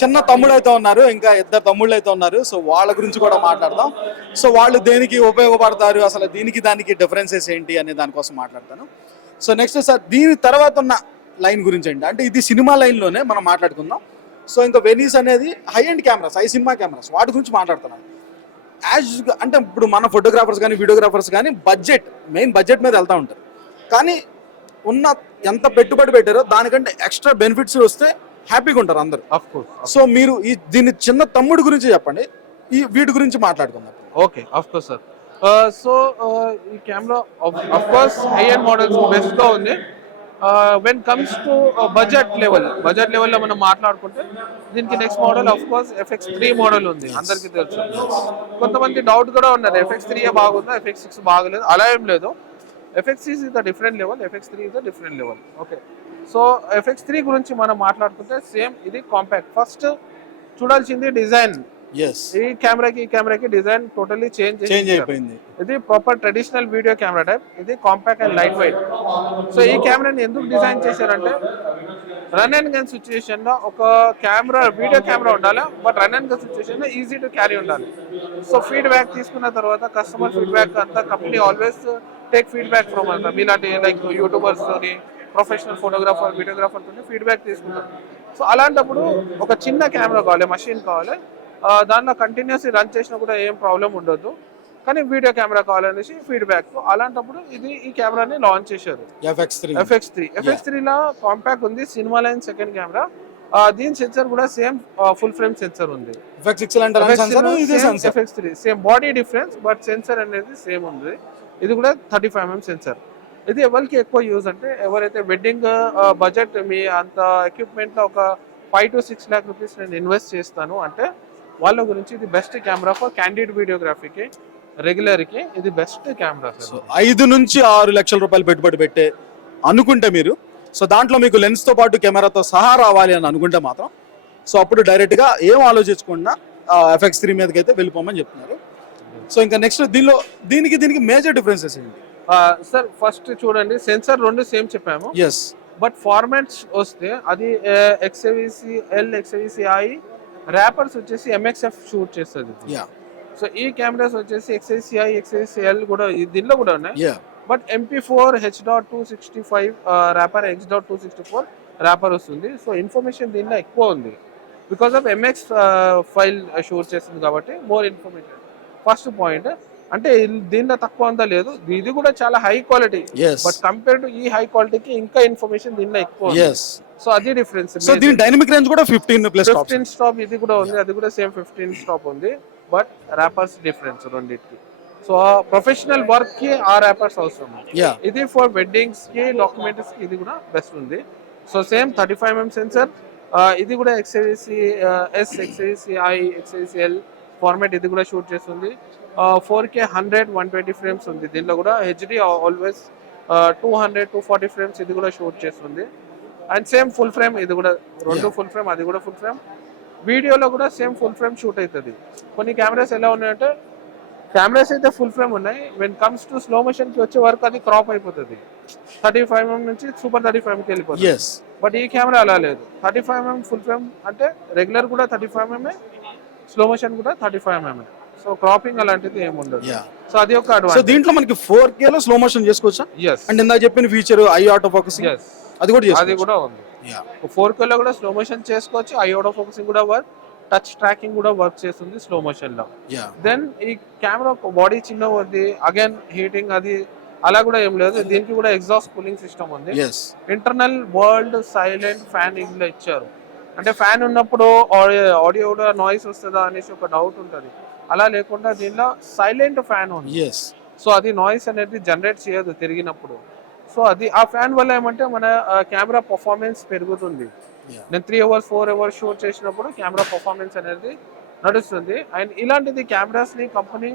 చిన్న తమ్ముడు అయితే ఉన్నారు, ఇంకా ఇద్దరు తమ్ముళ్ళు అయితే ఉన్నారు. సో వాళ్ళ గురించి కూడా మాట్లాడదాం. సో వాళ్ళు దేనికి ఉపయోగపడతారు, అసలు దీనికి దానికి డిఫరెన్సెస్ ఏంటి అనే దానికోసం మాట్లాడతాను. సో నెక్స్ట్ సార్, దీని తర్వాత ఉన్న లైన్ గురించి అండి, అంటే ఇది సినిమా లైన్లోనే మనం మాట్లాడుకుందాం. సో ఇంకా వెనీస్ అనేది high end cameras, high cinema cameras, వాటి గురించి మాట్లాడుతున్నాను. యాజ్ అంటే ఇప్పుడు మన ఫోటోగ్రాఫర్స్ కానీ వీడియోగ్రాఫర్స్ కానీ మెయిన్ బడ్జెట్ మీద వెళ్తూ ఉంటారు. కానీ ఉన్న ఎంత పెట్టుబడి పెట్టారో దానికంటే ఎక్స్ట్రా బెనిఫిట్స్ వస్తే హ్యాపీగా ఉంటారు అందరు. సో మీరు దీని చిన్న తమ్ముడు గురించి చెప్పండి, వీటి గురించి మాట్లాడుకుందాం. Okay, of course sir. So ఈ camera of course high end models best గా ఉంది. వెన్ కమ్స్ టు బడ్జెట్ లెవెల్లో మనం మాట్లాడుకుంటే దీనికి next model of course FX3 model ఉంది, అందరికీ తెలుసు. కొంతమంది డౌట్ కూడా ఉన్నారు, FX3 బాగుందా, FX6 బాగలేదు. అలా ఏం లేదు, FX6 is the different level, FX3 is the different level. Okay, so FX3 గురించి మనం మాట్లాడుకుంటే సేమ్ ఇది కాంపాక్ట్. ఫస్ట్ చూడాల్సింది డిజైన్. ఈ కెమెరాకి డిజైన్ టోటల్లీ చేంజ్ అయిపోయింది. ఇది proper traditional video camera type, ఇది compact and lightweight. So ఈ కెమెరాని ఎందుకు డిజైన్ చేశారంటే రన్ అండ్ గన్ సిచ్యుయేషన్ లో ఒక వీడియో కెమెరా ఉండాలి, but run and gun situation లో ఈజీ టు క్యారీ ఉండాలి. సో ఫీడ్బ్యాక్ తీసుకున్న తర్వాత కస్టమర్ ఫీడ్బ్యాక్ అంతా company always take feedback from అంతా మీలాంటి లైక్ యూట్యూబర్స్ తోని, ప్రొఫెషనల్ ఫోటోగ్రాఫర్ వీడియోగ్రాఫర్ తోని ఫీడ్బ్యాక్ తీసుకుంటారు. సో అలాంటప్పుడు ఒక చిన్న కెమెరా కావాలి, మషిన్ కావాలి, దాంట్లో కంటిన్యూస్లీ రన్ చేసినా కూడా ఏం ప్రాబ్లం ఉండదు, కానీ వీడియో కెమెరా కావాలనేసి ఫీడ్బ్యాక్. అలాంటప్పుడు ఈ కెమెరాని లాంచ్ చేశారు, FX3 లో కాంపాక్ట్ ఉంది, సినిమా లైన్ సెకండ్ కెమెరా. దీని సెన్సర్ కూడా సేమ్ ఫుల్ ఫ్రేమ్ సెన్సర్ ఉంది. FX3 same body difference, but sensor అనేది సేమ్ ఉంది. ఇది కూడా 35mm సెన్సర్. ఇది ఎవరికి ఎక్కువ యూజ్ అంటే ఎవరైతే వెడ్డింగ్ బడ్జెట్ మీ అంత ఎక్విప్మెంట్ లో ఒక 5 to 6 lakh రూపీస్ నేను ఇన్వెస్ట్ చేస్తాను అంటే వాళ్ళ గురించి ఇది బెస్ట్ కెమెరా ఫర్ క్యాండిడ్ వీడియోగ్రఫీకి, రెగ్యులర్ కి ఇది బెస్ట్ కెమెరా. 5 నుంచి 6 లక్షల రూపాయలు పెట్టుబడి పెట్టే అనుకుంటే మీరు, సో దాంట్లో మీకు లెన్స్ తో పాటు కెమెరాతో సహా రావాలి అని అనుకుంటే మాత్రం, సో అప్పుడు డైరెక్ట్ గా ఏం ఆలోచించకుండా FX3 మీదకి అయితే వెళ్ళిపోమని చెప్తున్నారు. సో ఇంకా నెక్స్ట్ దీనికి మేజర్ డిఫరెన్సెస్ ఏంటి సార్? ఫస్ట్ చూడండి, సెన్సర్ రెండు సేమ్ చెప్పాము, బట్ ఫార్మాట్స్ వస్తే అది XAVC-L, XAVC-I, ర్యాపర్స్ వచ్చేసి MXF షూట్ చేస్తుంది. సో ఈ కెమెరాస్ వచ్చేసి XAVC-I, XAVC-L కూడా దీనిలో కూడా ఉన్నాయి, but MP4 H.265 wrapper, X.264 wrapper వస్తుంది. సో ఇన్ఫర్మేషన్ దీనిలో ఎక్కువ ఉంది, because of MX file shoot చేస్తుంది కాబట్టి మోర్ ఇన్ఫర్మేషన్. ఫస్ట్ పాయింట్ అంటే దీనిలో తక్కువ అంతా లేదు, ఇది కూడా చాలా high quality, but compare to ఈ హై క్వాలిటీకి ఇంకా ఇన్ఫర్మేషన్ దీనిలో ఎక్కువ. సో అది డిఫరెన్స్. సో దీని డైనమిక్ రేంజ్ కూడా 15 స్టాప్ ఇది కూడా ఉంది, అది కూడా సేమ్ 15 స్టాప్ ఉంది, బట్ ర్యాపర్స్ డిఫరెన్స్ రెండింటికి. సో ప్రొఫెషనల్ వర్క్ కి ఆ ర్యాపర్స్ అవసరం. ఇది ఫర్ వెడ్డింగ్స్ కి, డాక్యుమెంటరీస్ కి ఇది కూడా బెస్ట్ ఉంది. సో సేమ్ 35mm సెన్సర్, ఇది కూడా XAVC-S, XAVC-I, XAVC-L ఫార్మాట్, ఇది కూడా షూట్ చేస్తుంది. 4K 100-120 ఫ్రేమ్స్ ఉంది. దీనిలో కూడా HD ఆల్వేస్ 200-240 ఫ్రేమ్స్ ఇది కూడా షూట్ చేస్తుంది. అండ్ సేమ్ ఫుల్ ఫ్రేమ్, ఇది కూడా రెండు ఫుల్ ఫ్రేమ్, అది కూడా ఫుల్ ఫ్రేమ్. వీడియోలో కూడా సేమ్ ఫుల్ ఫ్రేమ్ షూట్ అవుతుంది. కొన్ని కెమెరాస్ ఎలా ఉన్నాయంటే కెమెరాస్ అయితే ఫుల్ ఫ్రేమ్ ఉన్నాయి, when comes to slow motion కి వచ్చే వరకు అది క్రాప్ అయిపోతుంది, 35mm నుంచి సూపర్ 35mm వెళ్ళిపోతుంది. బట్ ఈ కెమెరా అలా లేదు, 35mm ఫుల్ ఫ్రేమ్ అంటే రెగ్యులర్ కూడా 35mm, స్లో మోషన్ కూడా 35mm. సో క్రాపింగ్ అలాంటిది ఏమి ఉండదు. సో అది ఒక అడ్వాంటేజ్. సో దీంట్లో మనకి 4K లో స్లో మోషన్ చేసుకోవచ్చా? అంటే ఇందాక చెప్పిన ఫీచర్ ఐ ఆటో ఫోకసింగ్ అది కూడా ఉంది. 4K లో కూడా స్లో మోషన్ చేసుకోవచ్చు, ఐ ఆటో ఫోకసింగ్ కూడా వర్క్, టచ్ ట్రాకింగ్ కూడా వర్క్ చేస్తుంది స్లో మోషన్ లో. దెన్ ఈ కెమెరా బాడీ చిన్న ఉంది, అగైన్ హీటింగ్ అది అలా కూడా ఏం లేదు. దీనికి కూడా ఎగ్జాస్ట్ కూలింగ్ సిస్టమ్ ఉంది. ఇంటర్నల్ వరల్డ్ సైలెంట్ ఫ్యాన్ ఇందులో ఇచ్చారు, అంటే ఫ్యాన్ ఉన్నప్పుడు ఆడియో కూడా నాయిస్ వస్తుందా అనేసి ఒక డౌట్ ఉంటుంది, అలా లేకుండా దీనిలో సైలెంట్ ఫ్యాన్ ఉంది. సో అది నాయిస్ అనేది జనరేట్ చేయదు తిరిగినప్పుడు. సో అది ఆ ఫ్యాన్ వల్ల ఏమంటే మన కెమెరా పర్ఫార్మెన్స్ పెరుగుతుంది. నేను 3 hours 4 hours షూట్ చేసినప్పుడు కెమెరా పర్ఫార్మెన్స్ అనేది నడుస్తుంది. అండ్ ఇలాంటిది కెమెరాస్ ని కంపెనీ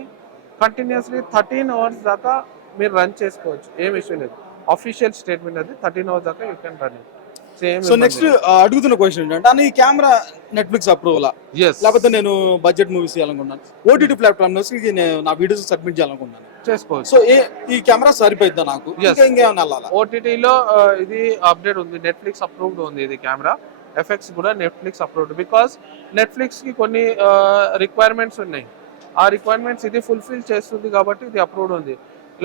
కంటిన్యూస్లీ 13 hours దాకా మీరు రన్ చేసుకోవచ్చు, ఏం ఇష్యూ లేదు. అఫీషియల్ స్టేట్మెంట్ అది 13 hours దాకా you can run it. So next అడుగుతున్న క్వశ్చన్ ఏంటంటే ఈ కెమెరా నెట్ఫ్లిక్స్ అప్రూవల్ లేకపోతే నేను బడ్జెట్ మూవీస్ చేయాలనుకున్నాను, OTT ప్లాట్ఫామ్ నా వీడియోస్ సబ్మిట్ చేయాలనుకున్నాను, చేసుకోవచ్చు. సో ఈ కెమెరా సరిపోయిద్దా నాకు? ఇంకేమైనా OTT లో ఇది అప్డేట్ ఉంది, నెట్ఫ్లిక్స్ అప్రూవ్డ్ ఉంది ఇది కెమెరా. ఎఫెక్ట్స్ కూడా నెట్ఫ్లిక్స్ అప్రూవ్డ్, బికాస్ నెట్ఫ్లిక్స్కి కొన్ని రిక్వైర్మెంట్స్ ఉన్నాయి. ఆ రిక్వైర్మెంట్స్ ఇది ఫుల్ఫిల్ చేస్తుంది కాబట్టి ఇది అప్రూవ్డ్ ఉంది.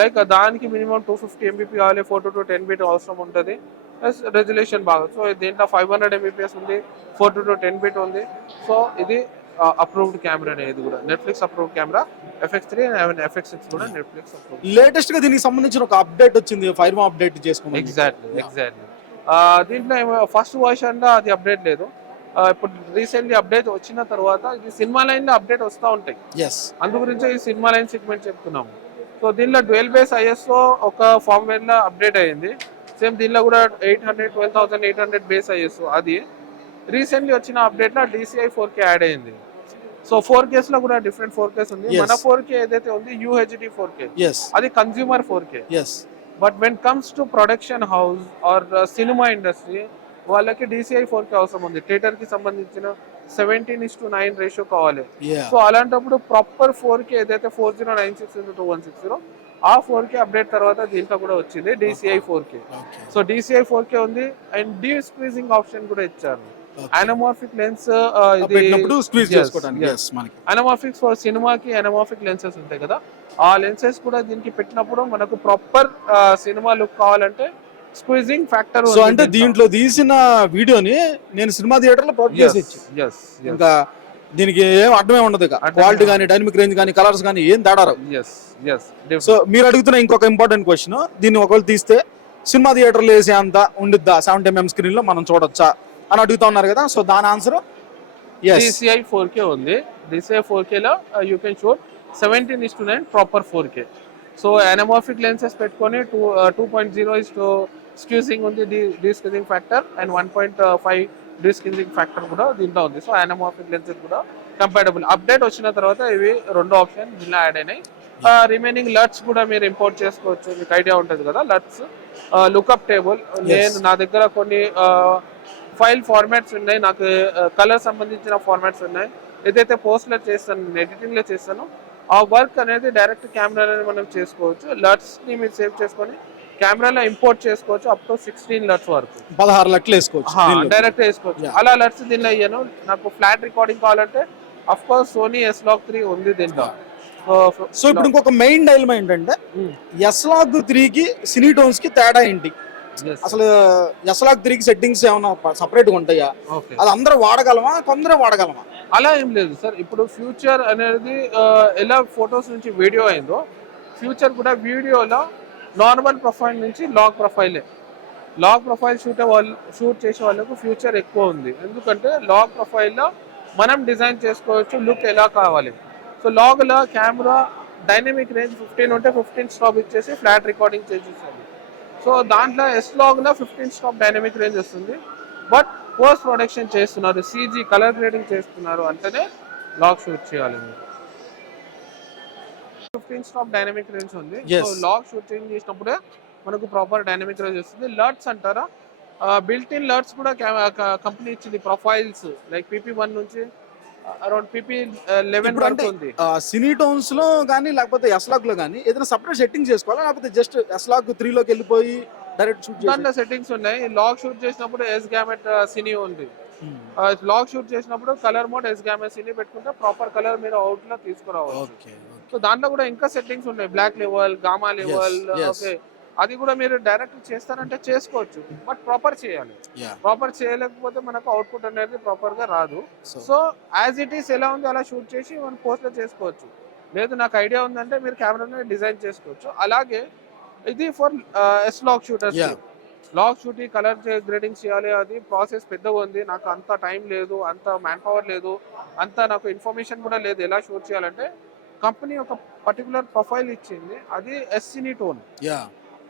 లైక్ దానికి మినిమం 250 MBP కావాలి, 4 to 10 బిట్ అవసరం ఉంటుంది, ప్లస్ రెజల్యూషన్ బాగా. సో దీంట్లో 500 MBPS ఉంది, 4 to 10 బిట్ ఉంది. సో ఇది అప్రూవ్డ్ కెమెరా అనేది కూడా Netflix approved camera. FX3 and FX6 కూడా నెట్ఫ్లిక్స్ అప్రూవ్డ్. లేటెస్ట్ గా దీనికి సంబంధించిన ఒక అప్డేట్ వచ్చింది, ఫైర్మా అప్డేట్ చేసుకోమని. ఎగ్జాక్ట్లీ దీంట్లో ఫస్ట్ వర్షన్ లో అది అప్డేట్ లేదు. ఇప్పుడు రీసెంట్లీ అప్డేట్ వచ్చిన తర్వాత ఇది సినిమా లైన్ లో అప్డేట్ వస్తూ ఉంటాయి. అందు గురించే ఈ సినిమా లైన్ సెగ్మెంట్ చెప్తున్నాము. సో దీనిలో డ్యూయల్ బేస్ ISO ఒక ఫార్మ్వేర్ లో అప్డేట్ అయ్యింది. సేమ్ దీనిలో కూడా 12,800 బేస్ ISO. అది రీసెంట్లీ వచ్చిన అప్డేట్ లో DCI 4K యాడ్ అయ్యింది. సో 4Ks లో కూడా డిఫరెంట్ 4Ks ఉంది. మన 4K ఏదైతే ఉంది UHD 4K, అది consumer 4K. But when comes to production house or cinema industry, వాళ్ళకి DCI 4K అవసరం ఉంది. థియేటర్ కి సంబంధించిన 17:9 రేషియో కావాలి. సో అలాంటప్పుడు ప్రాపర్ 4K ఏదైతే 4096:2160 ఆ 4K అప్డేట్ తర్వాత దీంట్లో కూడా వచ్చింది DCI 4K. So DCI 4K ఉంది అండ్ డీ స్క్వీజింగ్ ఆప్షన్ కూడా ఇచ్చారు. అనమోర్ఫిక్ లెన్స్ అనమోర్ఫిక్స్ ఫర్ సినిమాకి అనమోర్ఫిక్ లెన్సెస్ ఉంటాయి కదా, ఆ లెన్సెస్ కూడా దీనికి పెట్టినప్పుడు మనకు ప్రాపర్ సినిమా లుక్ కావాలంటే స్క్వీజింగ్ ఫ్యాక్టర్. సో అంటే దీంట్లో తీసిన వీడియోని నేను సినిమా థియేటర్ లో ప్రొడ్యూస్ చేసి ఇంకా దీనికి ఏం అడ్డమే ఉండదు, క్వాలిటీ కానీ డైనమిక్ రేంజ్ కానీ కలర్స్ కానీ ఏం తేడా రావు. సో మీరు అడుగుతున్న ఇంకొక ఇంపార్టెంట్ క్వశ్చన్, దీన్ని ఒకవేళ తీస్తే సినిమా థియేటర్లో వేసే అంత ఉండిద్దా 70mm స్క్రీన్ లో మనం చూడొచ్చా అని అడుగుతా ఉన్నారు కదా. సో దాని ఆన్సర్ DCI 4K ఉంది. DCI 4K లో you can shoot 17:9 proper 4K. So anamorphic lenses పెట్టుకొని 2.0 స్క్యూజింగ్ ఉంది, desqueezing factor, and 1.5 desqueezing factor కూడా దీంట్లో ఉంది. సో అనమోర్ఫిక్ లెన్సెస్ కూడా కంపాటబుల్. అప్డేట్ వచ్చిన తర్వాత ఇవి రెండు ఆప్షన్ దీనిలో యాడ్ అయినాయి. రిమైనింగ్ లట్స్ కూడా మీరు ఇంపోర్ట్ చేసుకోవచ్చు, మీకు ఐడియా ఉంటుంది కదా లట్స్, లుకప్ టేబుల్. నా దగ్గర కొన్ని ఫైల్ ఫార్మాట్స్ ఉన్నాయి, నాకు కలర్ సంబంధించిన ఫార్మాట్స్ ఉన్నాయి. ఏదైతే పోస్ట్లో చేస్తాను, ఎడిటింగ్లో చేస్తాను, ఆ వర్క్ అనేది డైరెక్ట్ కెమెరాలో మనం చేసుకోవచ్చు. లట్స్ని మీరు సేవ్ చేసుకొని కెమెరాలో ఇంపోర్ట్ చేసుకోవచ్చు, అప్ టు 16 లట్స్ వరకు 16 లట్లు వేసుకోవచ్చు, డైరెక్ట్ వేసుకోవచ్చు. అలా లట్స్ దీనిలో అయ్యాను. నాకు ఫ్లాట్ రికార్డింగ్ కావాలంటే అఫ్ కోర్స్ Sony S-Log3 ఉంది దీంట్లో. సో ఇప్పుడు ఇంకొక మెయిన్ డైలమా ఏంటంటే S-Log3 కి సినీటోన్స్ కి తేడా ఏంటి? అసలు S-Log3 కి సెట్టింగ్స్ ఏమైనా సపరేట్ గా ఉంటాయా? అది అందరూ వాడగలమా, కొందరే వాడగలమా? అలా ఏం లేదు సార్. ఇప్పుడు ఫ్యూచర్ అనేది ఎలా ఫొటోస్ నుంచి వీడియో అయిందో, ఫ్యూచర్ కూడా వీడియోలో నార్మల్ ప్రొఫైల్ నుంచి లాగ్ ప్రొఫైలే. లాగ్ ప్రొఫైల్ షూట్ చేసే వాళ్ళకు ఫ్యూచర్ ఎక్కువ ఉంది. ఎందుకంటే లాగ్ ప్రొఫైల్లో మనం డిజైన్ చేసుకోవచ్చు లుక్ ఎలా కావాలి. సో లాగ్లో కెమెరా డైనమిక్ రేంజ్ 15 ఉంటే 15 స్టాప్ ఇచ్చేసి ఫ్లాట్ రికార్డింగ్ చేసేస్తుంది. సో దాంట్లో S-Logలో 15 స్టాప్ డైనమిక్ రేంజ్ వస్తుంది. బట్ పోస్ట్ ప్రొడక్షన్ చేస్తున్నారు, CG కలర్ గ్రేడింగ్ చేస్తున్నారు అంటేనే లాగ్ షూట్ చేయాలి. మీరు 15 స్టాప్ డైనమిక్ రేంజ్ ఉంది. సో లాగ్ షూటింగ్ చేసినప్పుడే మనకు ప్రాపర్ డైనమిక్ రేంజ్ వస్తుంది. లర్ట్స్ అంటారా, బిల్ట్ ఇన్ లర్ట్స్ కూడా కంపెనీ ఇచ్చింది. ప్రొఫైల్స్ లైక్ PP1 నుంచి అరౌండ్ PP11 వరకు ఉంది. సినీటోన్స్ లో కానీ లేకపోతే S-Log లో కానీ ఏదైనా సపరేట్ సెట్టింగ్ చేసుకోవాలా, లేకపోతే జస్ట్ S-Log3 లోకి వెళ్ళిపోయి డైరెక్ట్ షూట్ చేయాలి? దాంట్లో సెట్టింగ్స్ ఉన్నాయి. లాగ్ షూట్ చేసినప్పుడు S-Gamut సినీ ఉంది. లాగ్ షూట్ చేసినప్పుడు కలర్ మోడ్ S-Gamut సినీ పెట్టుకుంటే ప్రాపర్ కలర్ మీరు అవుట్ లో తీసుకురావచ్చు. సో దాంట్లో కూడా ఇంకా సెట్టింగ్స్ ఉన్నాయి, block level, gamma level. Okay, అది కూడా మీరు డైరెక్ట్ చేస్తారంటే చేసుకోవచ్చు, బట్ ప్రాపర్ చేయాలి. ప్రాపర్ చేయలేకపోతే మనకు అవుట్పుట్ అనేది ప్రాపర్ గా రాదు. సో యాజ్ ఇట్ ఈస్ ఎలా ఉంది అలా షూట్ చేసి మనం పోస్ట్ లో చేసుకోవచ్చు. లేదు నాకు ఐడియా ఉందంటే మీరు కెమెరాని డిజైన్ చేసుకోవచ్చు. అలాగే ఇది for S-Log shooters. Log shooting colour grading చేయాలి, అది ప్రాసెస్ పెద్దగా ఉంది, నాకు అంత టైం లేదు, అంత మ్యాన్ పవర్ లేదు, అంత నాకు ఇన్ఫర్మేషన్ కూడా లేదు ఎలా షూట్ చేయాలంటే కంపెనీ ఒక పర్టికులర్ ప్రొఫైల్ ఇచ్చింది, అది S-Cinetone.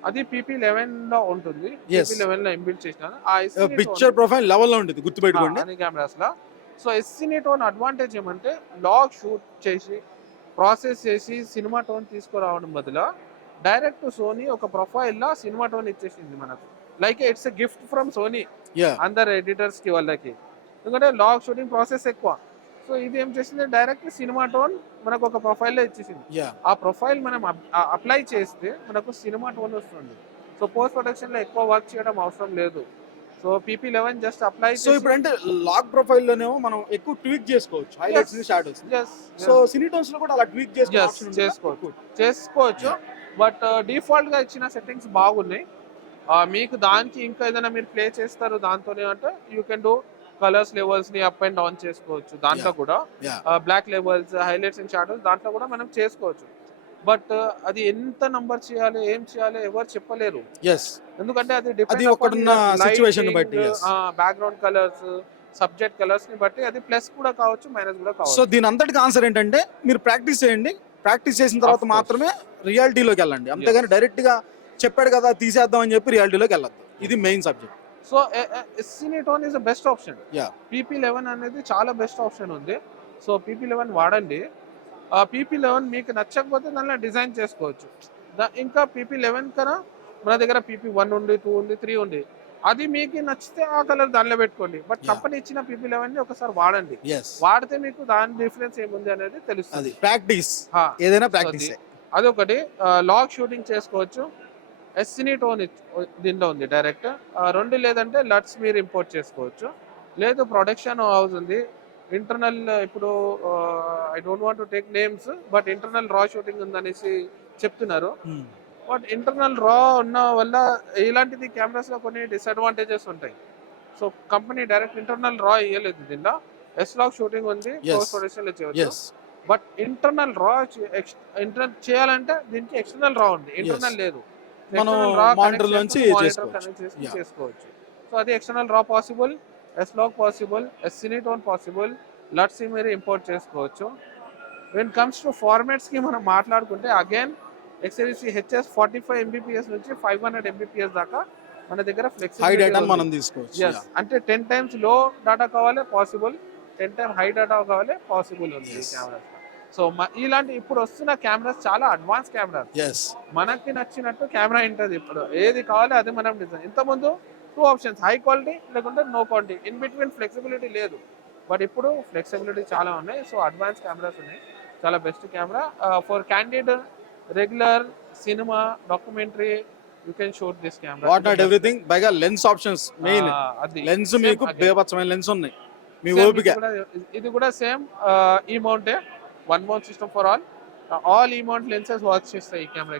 అది PP11 లో ఉంటుంది. PP11 లో ఇన్బిల్ట్ చేసినాను. ఆ పిక్చర్ ప్రొఫైల్ లెవెల్ లో ఉంటుంది, గుర్తుపెట్టుకోండి అన్ని కెమెరాస్ లో. సో S-Cinetone అడ్వాంటేజ్ ఏమంటే లాగ్ షూట్ చేసి ప్రాసెస్ చేసి సినిమా టోన్ తీసుకురావడం బదులు డైరెక్ట్ సోనీ ఒక ప్రొఫైల్ లో సినిమా టోన్ ఇచ్చేసింది మనకు. Like it's a gift from Sony అందరు ఎడిటర్స్ కి వాళ్ళకి, ఎందుకంటే లాగ్ షూటింగ్ ప్రాసెస్ ఎక్కువ. సో ఇది ఏం చేసింది, డైరెక్ట్ సినిమా టోన్ మనకు ఒక ప్రొఫైల్ లో ఇచ్చేసింది. ఆ ప్రొఫైల్ మనం అప్లై చేస్తే మనకు సినిమా టోన్ వస్తుంది. సో పోస్ట్ ప్రొడక్షన్ లో ఎక్కువ వర్క్ చేయడం అవసరం లేదు. So PP11 just apply so ఇప్పుడు అంటే లాక్ ప్రొఫైల్ లోనేమో మనం ఎక్కువ ట్వీక్ చేసుకోవచ్చు హైలైట్స్ ని షాడోస్ ని. సో సినిటోన్స్ లో కూడా అలా ట్వీక్ చేసుకునే ఆప్షన్ ఉందా? చేసుకోవచ్చు. బట్ డిఫాల్ట్ గా ఇచ్చిన సెట్టింగ్స్ బాగున్నాయి. మీకు దానికి ఇంకా ఏదైనా మీరు ప్లే చేస్తారు దాంతోనే అంటే you can do colours levels ని అప్ అండ్ డౌన్ చేసుకోవచ్చు దాంట్లో కూడా. Black levels, highlights and shadows దాంట్లో కూడా మనం చేసుకోవచ్చు. బట్ అది ఎంత నంబర్ చేయాలి, ఏం చేయాలి ఎవరు చెప్పలేరు. ఎందుకంటే అది ఒకడున్న సిచువేషన్ బట్టి, బ్యాక్గ్రౌండ్ కలర్స్, సబ్జెక్ట్ కలర్స్ ని బట్టి అది ప్లస్ కూడా కావచ్చు, మైనస్ కూడా కావచ్చు. సో దీని అంతటికి ఆన్సర్ ఏంటంటే మీరు ప్రాక్టీస్ చేయండి, ప్రాక్టీస్ చేసిన తర్వాత మాత్రమే రియాలిటీలోకి వెళ్ళండి. అంతేగాని డైరెక్ట్ గా చెప్పాడు కదా తీసేద్దాం అని చెప్పి రియాలిటీలోకి వెళ్ళద్దు. ఇది main subject. So Cinetone is the best option. PP11 అనేది చాలా బెస్ట్ ఆప్షన్ ఉంది. సో PP11 వాడండి. PP11 మీకు నచ్చకపోతే దానిలో డిజైన్ చేసుకోవచ్చు. ఇంకా PP11 కన్నా మన దగ్గర PP1 ఉంది, 2 ఉంది, 3 ఉంది. అది మీకు నచ్చితే ఆ కలర్ దానిలో పెట్టుకోండి. బట్ కంపెనీ ఇచ్చిన PP11 ని ఒకసారి వాడండి. వాడితే మీకు దాని డిఫరెన్స్ ఏముంది అనేది తెలుస్తుంది. ప్రాక్టీస్ ఏదైనా ప్రాక్టీస్. అదొకటి. లాగ్ షూటింగ్ చేసుకోవచ్చు. సినిటోన్ దీనిలో ఉంది డైరెక్ట్. 2 లేదంటే లట్స్ మీరు ఇంపోర్ట్ చేసుకోవచ్చు. లేదు ప్రొడక్షన్ హౌస్ ఉంది. ఇంటర్నల్ ఇప్పుడు I don't want to take names, but internal రా షూటింగ్ ఉందనేసి చెప్తున్నారు. బట్ ఇంటర్నల్ రా ఉన్న వల్ల ఇలాంటిది కెమెరాస్ లో కొన్ని డిసడ్వాంటేజెస్ ఉంటాయి. సో కంపెనీ డైరెక్ట్ ఇంటర్నల్ రా ఇవ్వలేదు. దీనిలో S-Log షూటింగ్ ఉంది, పోస్ట్ ప్రొడక్షన్ లో చేయవచ్చు. బట్ ఇంటర్నల్ రా చేయాలంటే దీనికి ఎక్స్టర్నల్ రా ఉంది, ఇంటర్నల్ లేదు. మానిటర్ నుంచి చేసుకోవచ్చు. సో అది external raw possible, S-Log possible, Cinetone possible, LUTs మీరు ఇంపోర్ట్ చేసుకోవచ్చు. వెన్ కమ్స్ టు ఫార్మాట్స్ కి మనం మాట్లాడుకుంటే అగైన్ XLC HS 45 MBPS నుంచి 500 MBPS దాకా మన దగ్గర ఫ్లెక్సిబిలిటీ మనం తీసుకోవచ్చు. అంటే 10 times లో డేటా కావాలి పాసిబుల్, 10 times హై డేటా కావాలి పాసిబుల్ ఉంది ఈ కెమెరాస్. సో ఇలాంటి ఇప్పుడు వస్తున్న కెమెరాస్ చాలా అడ్వాన్స్ కెమెరాస్. మనకి నచ్చినట్టు కెమెరా ఉంటుంది. ఇప్పుడు ఏది కావాలి అది మనం డిజైన్. ఇంతకుముందు 2 ఆప్షన్స్, హై క్వాలిటీ లేకుంటే no quality, in between flexibility లేదు. బట్ ఇప్పుడు ఫ్లెక్సిబిలిటీ చాలా ఉన్నాయి. సో అడ్వాన్స్ కెమెరాస్ ఉన్నాయి. చాలా best camera for candid, regular, cinema, documentary you can shoot this camera. What not everything. పైగా లెన్స్ ఆప్షన్స్ మెయిన్. లెన్స్ మీకు బేబత్సమైన లెన్స్ ఉన్నాయి. మీ ఓపిక. ఇది కూడా సేమ్ ఈ మౌంటే, 1 mount సిస్టమ్ ఫర్ ఆల్ ఈ మౌంట్ లెన్సెస్ వర్క్ చేస్తాయి ఈ కెమెరా.